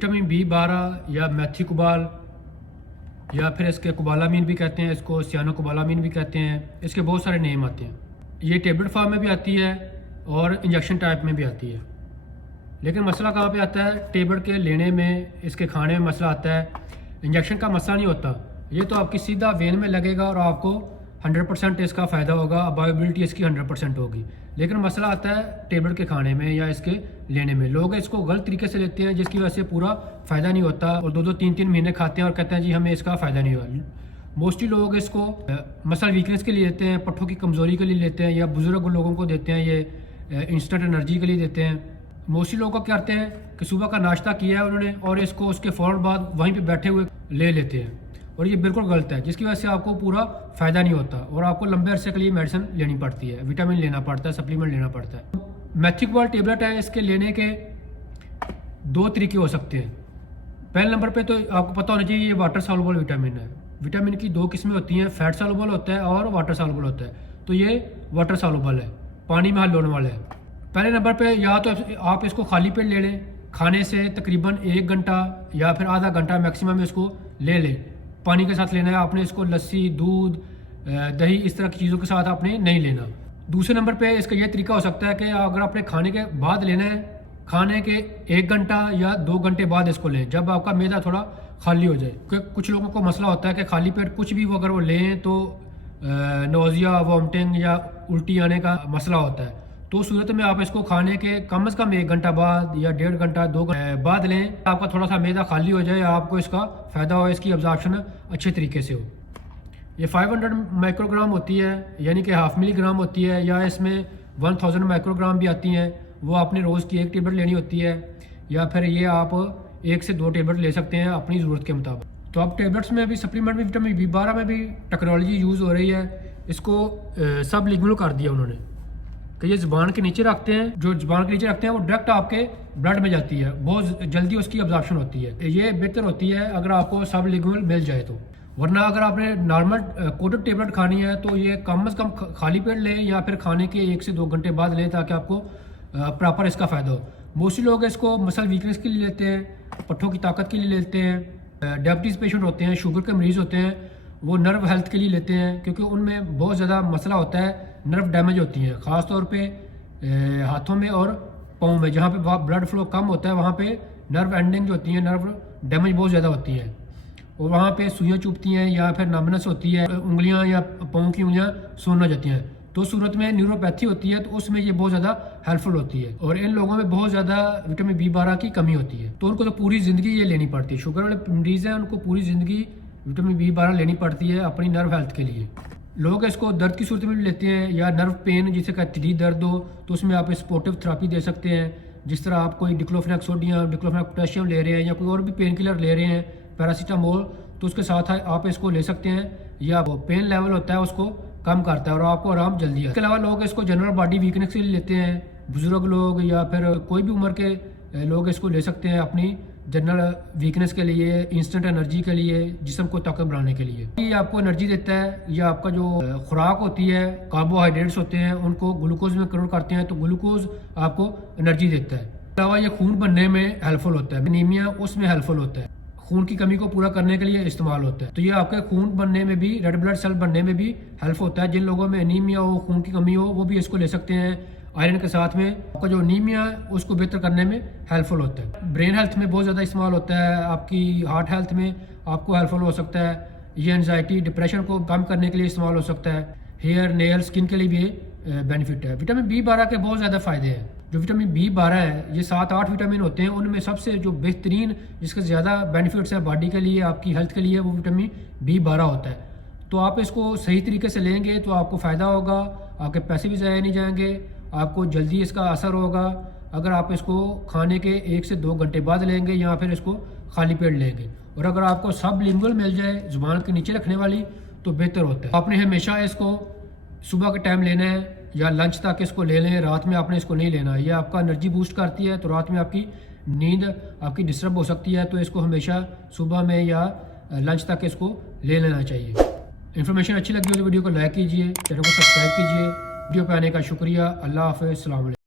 Vitamin B12 या मैथिकुबाल या फिर इसके कुबालामीन भी कहते हैं, इसको सियानोकुबालामीन भी कहते हैं। इसके बहुत सारे नेम आते हैं। ये टेबलेट फॉर्म में भी आती है और इंजेक्शन टाइप में भी आती है। लेकिन मसला कहाँ पे आता है? टेबलेट के लेने में, इसके खाने में मसला आता है। इंजेक्शन का मसला नहीं होता, ये तो आपकी सीधा वेन में लगेगा और आपको 100% इसका फ़ायदा होगा, बायोबिलिटी इसकी 100% होगी। लेकिन मसला आता है टेबलेट के खाने में या इसके लेने में। लोग इसको गलत तरीके से लेते हैं जिसकी वजह से पूरा फ़ायदा नहीं होता और 2-2 3-3 महीने खाते हैं और कहते हैं जी हमें इसका फ़ायदा नहीं हुआ। मोस्टली लोग इसको मसल वीकनेस के लिए लेते हैं, पट्ठों की कमज़ोरी के लिए लेते हैं, या बुज़ुर्ग लोगों को देते हैं, ये इंस्टेंट एनर्जी के लिए देते हैं। मोस्टली लोग क्या करते हैं कि सुबह का नाश्ता किया है उन्होंने और इसको उसके फ़ौरन बाद वहीं पे बैठे हुए ले लेते हैं, और ये बिल्कुल गलत है, जिसकी वजह से आपको पूरा फ़ायदा नहीं होता और आपको लंबे अरसे के लिए मेडिसिन लेनी पड़ती है, विटामिन लेना पड़ता है, सप्लीमेंट लेना पड़ता है। मैथिकुबाल टेबलेट है, इसके लेने के 2 तरीके हो सकते हैं। पहले नंबर पे तो आपको पता होना चाहिए ये वाटर सॉल्युबल विटामिन है। विटामिन की 2 किस्में होती हैं, फैट सॉल्युबल होता है और वाटर सॉल्युबल होता है। तो ये वाटर सॉल्युबल है, पानी में हल होने वाला है। पहले नंबर पे या तो आप इसको खाली पेट ले लें, खाने से तकरीबन 1 घंटा या फिर आधा घंटा मैक्सिमम इसको ले लें। पानी के साथ लेना है आपने इसको, लस्सी, दूध, दही, इस तरह की चीज़ों के साथ आपने नहीं लेना। दूसरे नंबर पे इसका यह तरीका हो सकता है कि अगर आपने खाने के बाद लेना है, खाने के 1 घंटा या 2 घंटे बाद इसको लें, जब आपका मैदा थोड़ा खाली हो जाए। क्योंकि कुछ लोगों को मसला होता है कि खाली पेट कुछ भी अगर वो लें तो नोज़िया, वॉमिटिंग या उल्टी आने का मसला होता है। तो सूरत में आप इसको खाने के कम से कम 1 घंटा बाद या 1.5 घंटा 2 घंटे बाद लें, आपका थोड़ा सा मैदा खाली हो जाए, आपको इसका फ़ायदा हो, इसकी अब्जॉर्प्शन अच्छे तरीके से हो। ये 500 माइक्रोग्राम होती है, यानी कि 0.5 मिलीग्राम होती है, या इसमें 1000 माइक्रोग्राम भी आती हैं। वो आपने रोज़ की 1 टेबलेट लेनी होती है, या फिर ये आप 1 से 2 टेबलेट ले सकते हैं अपनी ज़रूरत के मुताबिक। तो अब टेबलेट्स में भी, सप्लीमेंट में, विटामिन B12 में भी टेक्नोलॉजी यूज़ हो रही है। इसको सब लिग्नल कर दिया उन्होंने कि ये ज़ुबान के नीचे रखते हैं, जो ज़ुबान के नीचे रखते हैं वो डायरेक्ट आपके ब्लड में जाती है, बहुत जल्दी उसकी अब्जॉर्प्शन होती है। ये बेहतर होती है अगर आपको सब लिग्नल मिल जाए तो। वरना अगर आपने नॉर्मल कोटेड टेबलेट खानी है तो ये कम से कम खाली पेट लें या फिर खाने के 1 से 2 घंटे बाद लें, ताकि आपको प्रॉपर इसका फ़ायदा हो। मोस्टली लोग इसको मसल वीकनेस के लिए लेते हैं, पट्ठों की ताकत के लिए लेते हैं। डायबिटीज़ पेशेंट होते हैं, शुगर के मरीज़ होते हैं, वो नर्व हेल्थ के लिए लेते हैं, क्योंकि उनमें बहुत ज़्यादा मसला होता है, नर्व डैमेज होती हैं, ख़ास तौर पे हाथों में और पाँव में, जहाँ पे ब्लड फ्लो कम होता है वहाँ पे नर्व एंडिंग जो होती है, नर्व डैमेज बहुत ज़्यादा होती है और वहाँ पे सुइयाँ चुभती हैं या फिर नमनस होती है, उंगलियाँ या पाँव की उंगलियाँ सून जाती हैं। तो सूरत में न्यूरोपैथी होती है, तो उसमें ये बहुत ज़्यादा हेल्पफुल होती है। और इन लोगों में बहुत ज़्यादा विटामिन B12 की कमी होती है, तो उनको तो पूरी ज़िंदगी ये लेनी पड़ती है। शुगर वाले मरीज़ हैं, उनको पूरी ज़िंदगी विटामिन B12 लेनी पड़ती है अपनी नर्व हेल्थ के लिए। लोग इसको दर्द की सूरत में भी लेते हैं, या नर्व पेन जिसे कहते हैं दर्द हो, तो उसमें आप सपोर्टिव थेरेपी दे सकते हैं। जिस तरह आप कोई डिक्लोफेनाक सोडियम, डिक्लोफेनाक पोटेशियम ले रहे हैं, या कोई और भी पेन किलर ले रहे हैं, पैरासीटामोल, तो उसके साथ आप इसको ले सकते हैं, या वो पेन लेवल होता है उसको कम करता है और आपको आराम जल्दी है। इसके अलावा लोग इसको जनरल बॉडी वीकनेस के लिए लेते हैं, बुजुर्ग लोग या फिर कोई भी उम्र के लोग इसको ले सकते हैं अपनी जनरल वीकनेस के लिए, इंस्टेंट एनर्जी के लिए, जिस्म को ताकत बढ़ाने के लिए। ये आपको एनर्जी देता है। ये आपका जो खुराक होती है, कार्बोहाइड्रेट्स होते हैं, उनको ग्लूकोज में कन्वर्ट करते हैं, तो ग्लूकोज आपको एनर्जी देता है। इसके अलावा ये खून बनने में हेल्पफुल होता है, एनीमिया उसमें हेल्पफुल होता है, खून की कमी को पूरा करने के लिए इस्तेमाल होता है। तो ये आपके खून बनने में भी, रेड ब्लड सेल बनने में भी हेल्प होता है। जिन लोगों में एनीमिया हो, खून की कमी हो, वो भी इसको ले सकते हैं। आयरन के साथ में आपका जो एनीमिया है उसको बेहतर करने में हेल्पफुल होता है। ब्रेन हेल्थ में बहुत ज़्यादा इस्तेमाल होता है, आपकी हार्ट हेल्थ में आपको हेल्पफुल हो सकता है। ये एंजाइटी, डिप्रेशन को कम करने के लिए इस्तेमाल हो सकता है। हेयर, नेल, स्किन के लिए भी बेनिफिट है। विटामिन B12 के बहुत ज़्यादा फ़ायदे हैं। जो विटामिन B12 है, ये 7-8 विटामिन होते हैं, उनमें सबसे जो बेहतरीन, जिसके ज़्यादा बेनिफिट्स है बॉडी के लिए, आपकी हेल्थ के लिए, वो विटामिन B12 होता है। तो आप इसको सही तरीके से लेंगे तो आपको फ़ायदा होगा, आपके पैसे भी ज़ाया नहीं जाएंगे, आपको जल्दी इसका असर होगा। अगर आप इसको खाने के 1 से 2 घंटे बाद लेंगे या फिर इसको खाली पेट लेंगे, और अगर आपको सब लिंगुअल मिल जाए, ज़ुबान के नीचे रखने वाली, तो बेहतर होता है। आपने हमेशा इसको सुबह के टाइम लेना है या लंच तक इसको ले लें, रात में आपने इसको नहीं लेना। ये आपका एनर्जी बूस्ट करती है, तो रात में आपकी नींद आपकी डिस्टर्ब हो सकती है, तो इसको हमेशा सुबह में या लंच तक इसको ले लेना चाहिए। इन्फॉर्मेशन अच्छी लगी हो तो वीडियो को लाइक कीजिए, चैनल को सब्सक्राइब कीजिए। वीडियो पे आने का शुक्रिया। अल्लाह हाफ़िज़, अस्सलाम वालेकुम।